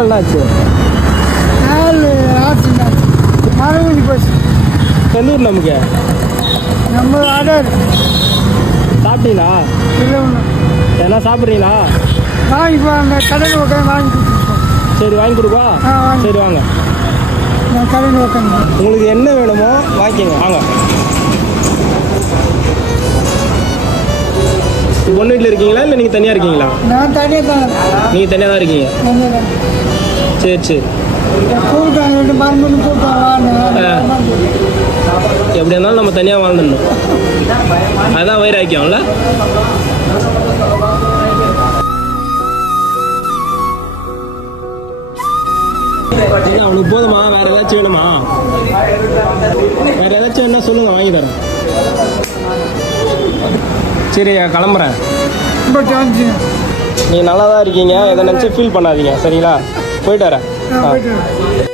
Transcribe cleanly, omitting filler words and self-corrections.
கால்னாச்சு கால் ஆச்சுண்ணா மரபடி போச்சு. எந்த ஊர் நமக்கு? நம்ம ஆர்டர் சாப்பிட்டீங்களா? இல்லை ஒன்று எதனா சாப்பிட்றீங்களா? வாங்கி போ, அந்த கடையில் உட்காந்து வாங்கி கொடுத்துருப்போம். சரி வாங்கி கொடுப்பா. வாங்கி. சரி வாங்க. நான் கடையில் உட்காந்து உங்களுக்கு என்ன வேணுமோ வாங்கிக்கோங்க. வாங்க. பொண்ணு வீட்டில் இருக்கீங்களா இல்லை நீங்கள் தனியாக இருக்கீங்களா? நான் தனியாக தான். நீங்கள் தனியாக தான் இருக்கீங்க. தனியாக தான். சரி சரி. கூப்பிட்டாங்க, 2 மரம்பு கூப்பிட்டாங்க. எப்படி இருந்தாலும் நம்ம தனியாக வாழ்ந்துடணும். அதுதான் வைராக்கியம்ல. அவனுக்கு போதுமா? வேற ஏதாச்சும் வேணுமா? வேற ஏதாச்சும் என்ன சொல்லுங்க, வாங்கி தரேன். சரி கிளம்புறேன். ரொம்ப தேங்க்ஸ். நீங்கள் நல்லா தான் இருக்கீங்க, எதை நினச்சி ஃபீல் பண்ணாதீங்க. சரிங்களா? போயிட்டு வரேன். போயிட்டு வரேன்.